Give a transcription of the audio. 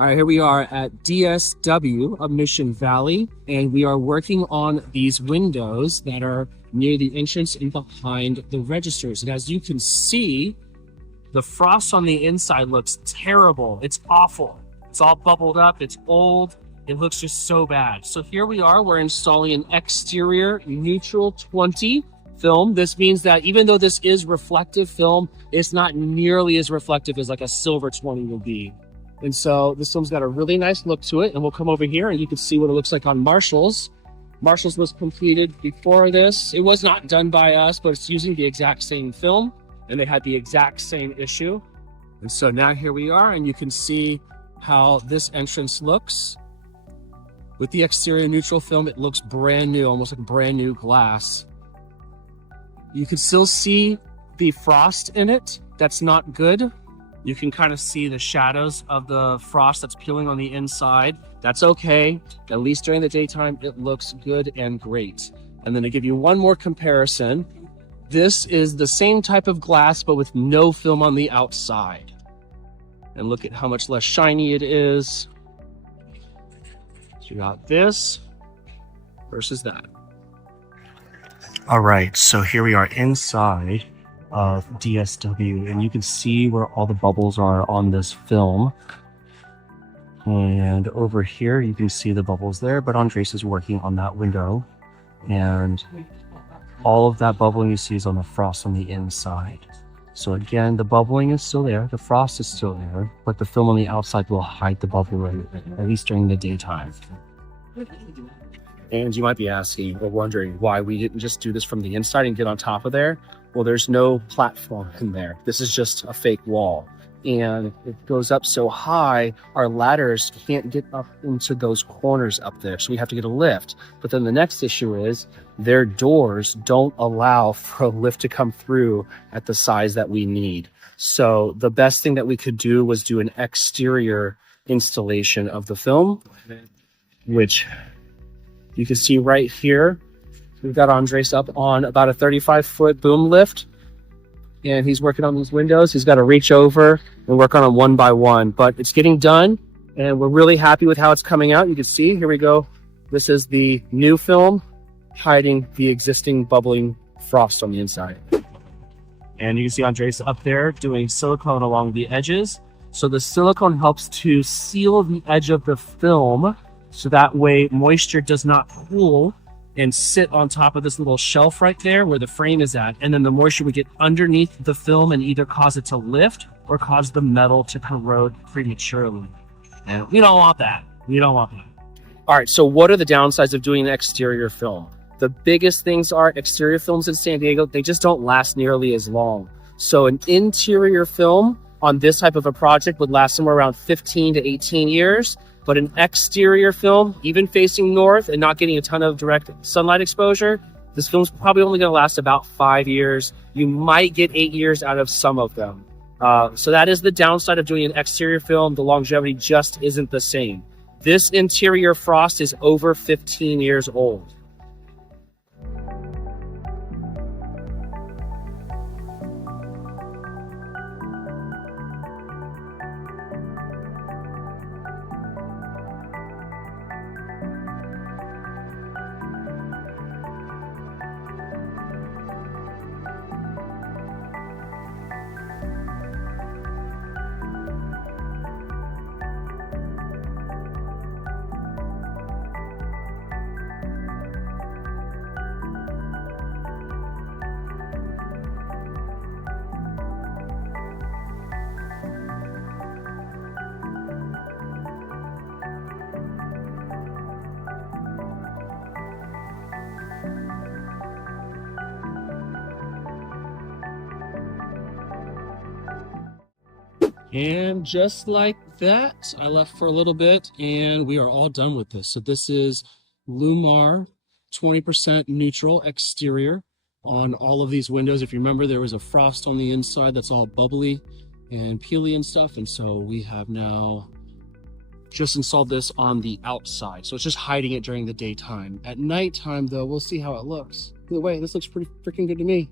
All right, here we are at DSW of Mission Valley, and we are working on these windows that are near the entrance and behind the registers. And as you can see, the frost on the inside looks terrible. It's awful. It's all bubbled up. It's old. It looks just so bad. So here we are. We're installing an exterior neutral 20 film. This means that even though this is reflective film, it's not nearly as reflective as like a silver 20 will be. And so this film's got a really nice look to it. And we'll come over here and you can see what it looks like on Marshall's. Marshall's was completed before this. It was not done by us, but it's using the exact same film and they had the exact same issue. And so now here we are, and you can see how this entrance looks. With the exterior neutral film, it looks brand new, almost like brand new glass. You can still see the frost in it. That's not good. You can kind of see the shadows of the frost that's peeling on the inside. That's okay. At least during the daytime, it looks good and great. And then to give you one more comparison, this is the same type of glass, but with no film on the outside. And look at how much less shiny it is. So you got this versus that. All right, so here we are inside of DSW, and you can see where all the bubbles are on this film. And over here, you can see the bubbles there, but Andres is working on that window. And all of that bubbling you see is on the frost on the inside. So again, the bubbling is still there, the frost is still there, but the film on the outside will hide the bubbling, at least during the daytime. And you might be asking or wondering why we didn't just do this from the inside and get on top of there. Well, there's no platform in there. This is just a fake wall. And it goes up so high, our ladders can't get up into those corners up there. So we have to get a lift. But then the next issue is their doors don't allow for a lift to come through at the size that we need. So the best thing that we could do was do an exterior installation of the film, which you can see right here. We've got Andres up on about a 35-foot boom lift, and he's working on these windows. He's got to reach over and work on them one by one, but it's getting done, and we're really happy with how it's coming out. You can see, here we go. This is the new film hiding the existing bubbling frost on the inside. And you can see Andres up there doing silicone along the edges. So the silicone helps to seal the edge of the film, so that way moisture does not pool and sit on top of this little shelf right there where the frame is at. And then the moisture would get underneath the film and either cause it to lift or cause the metal to corrode prematurely. And we don't want that. We don't want that. All right, so what are the downsides of doing an exterior film? The biggest things are exterior films in San Diego, they just don't last nearly as long. So an interior film on this type of a project would last somewhere around 15 to 18 years. But an exterior film, even facing north and not getting a ton of direct sunlight exposure, this film's probably only going to last about 5 years. You might get 8 years out of some of them. So that is the downside of doing an exterior film. The longevity just isn't the same. This interior frost is over 15 years old. And just like that, I left for a little bit and we are all done with this. So this is Lumar 20% neutral exterior on all of these windows. If you remember, there was a frost on the inside that's all bubbly and peely and stuff. And so we have now just installed this on the outside. So it's just hiding it during the daytime. At nighttime though, we'll see how it looks. Either way, this looks pretty freaking good to me.